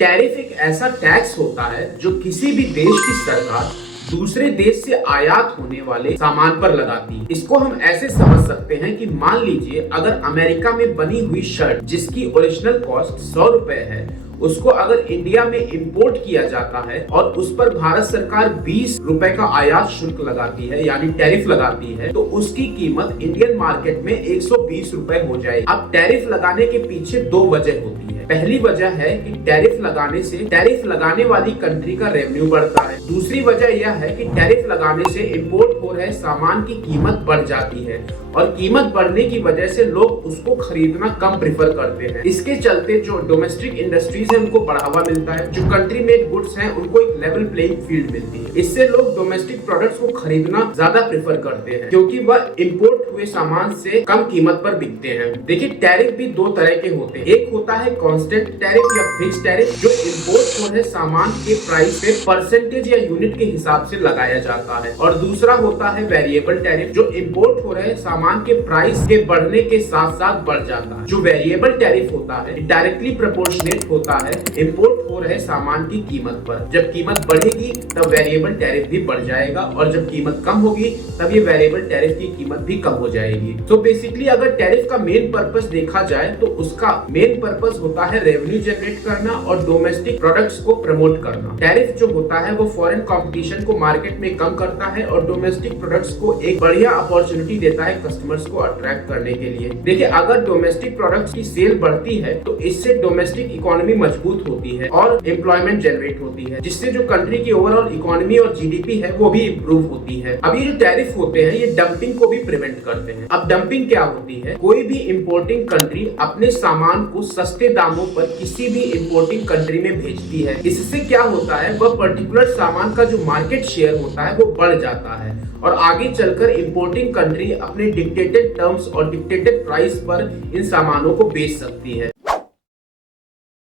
Tariff एक ऐसा tax होता है जो किसी भी देश की सरकार दूसरे देश से आयात होने वाले सामान पर लगाती है। इसको हम ऐसे समझ सकते हैं कि मान लीजिए अगर अमेरिका में बनी हुई शर्ट जिसकी ओरिजिनल कॉस्ट 100 रुपए है, उसको अगर इंडिया में इंपोर्ट किया जाता है और उस पर भारत सरकार 20 रुपए का आयात शुल्क लगाती है यानी टैरिफ लगाती है, तो उसकी कीमत इंडियन मार्केट में 120 रुपए हो जाएगी। अब टैरिफ लगाने के पीछे दो वजह होती है। पहली वजह है कि टैरिफ लगाने से टैरिफ लगाने वाली कंट्री का रेवेन्यू बढ़ता है। दूसरी वजह यह है कि टैरिफ लगाने से इंपोर्ट हो रहे सामान की कीमत बढ़ जाती है और कीमत बढ़ने की वजह से लोग उसको खरीदना कम प्रेफर करते हैं। इसके चलते जो डोमेस्टिक इंडस्ट्रीज है उनको बढ़ावा मिलता है, जो कंट्री मेड गुड्स हैं उनको एक लेवल प्लेइंग फील्ड मिलती है। इससे लोग डोमेस्टिक प्रोडक्ट्स को खरीदना ज्यादा प्रेफर करते हैं क्योंकि वह इंपोर्ट हुए सामान से कम कीमत पर बिकते हैं। देखिए, टैरिफ भी दो तरह के होते हैं। एक होता है कांस्टेंट टैरिफ या फिक्स टैरिफ, जो इंपोर्ट हो रहे सामान के प्राइस पे परसेंटेज या यूनिट के हिसाब से लगाया जाता है, और दूसरा होता है वेरिएबल टैरिफ, जो इंपोर्ट हो रहे सामान के प्राइस के बढ़ने के साथ साथ बढ़ जाता है। जो वेरिएबल टैरिफ होता है डायरेक्टली प्रोपोर्शनेट होता है इंपोर्ट हो रहे सामान की कीमत पर। जब कीमत बढ़ेगी तब वेरिएबल टैरिफ भी बढ़ जाएगा और जब कीमत कम होगी तब ये वेरिएबल टैरिफ की कीमत भी कम हो जाएगी। तो बेसिकली अगर टैरिफ का मेन पर्पस देखा जाए तो उसका मेन पर्पस होता है रेवेन्यू जनरेट करना और डोमेस्टिक प्रोडक्ट्स को प्रमोट करना। टैरिफ जो होता है वो फॉरेन कंपटीशन को मार्केट में कम करता है और डोमेस्टिक प्रोडक्ट्स को एक बढ़िया अपॉर्चुनिटी देता है कस्टमर्स को अट्रैक्ट करने के लिए। देखिए, अगर डोमेस्टिक प्रोडक्ट्स की सेल बढ़ती है तो इससे डोमेस्टिक इकोनॉमी मजबूत होती है और एम्प्लॉयमेंट जनरेट होती है, जिससे जो कंट्री की ओवरऑल इकोनॉमी और जीडीपी है वो भी इम्प्रूव होती है। अब ये जो टैरिफ होते हैं ये डंपिंग को भी प्रिवेंट करते हैं। अब डंपिंग क्या होती है? कोई भी इंपोर्टिंग कंट्री अपने सामान को सस्ते दामों पर किसी भी इंपोर्टिंग कंट्री में भेजती है। इससे क्या होता है, वह पर्टिकुलर सामान का जो मार्केट शेयर होता है वो बढ़ जाता है और आगे चलकर इंपोर्टिंग कंट्री अपने डिक्टेटेड टर्म्स और डिक्टेटेड प्राइस पर इन सामानों को बेच सकती है।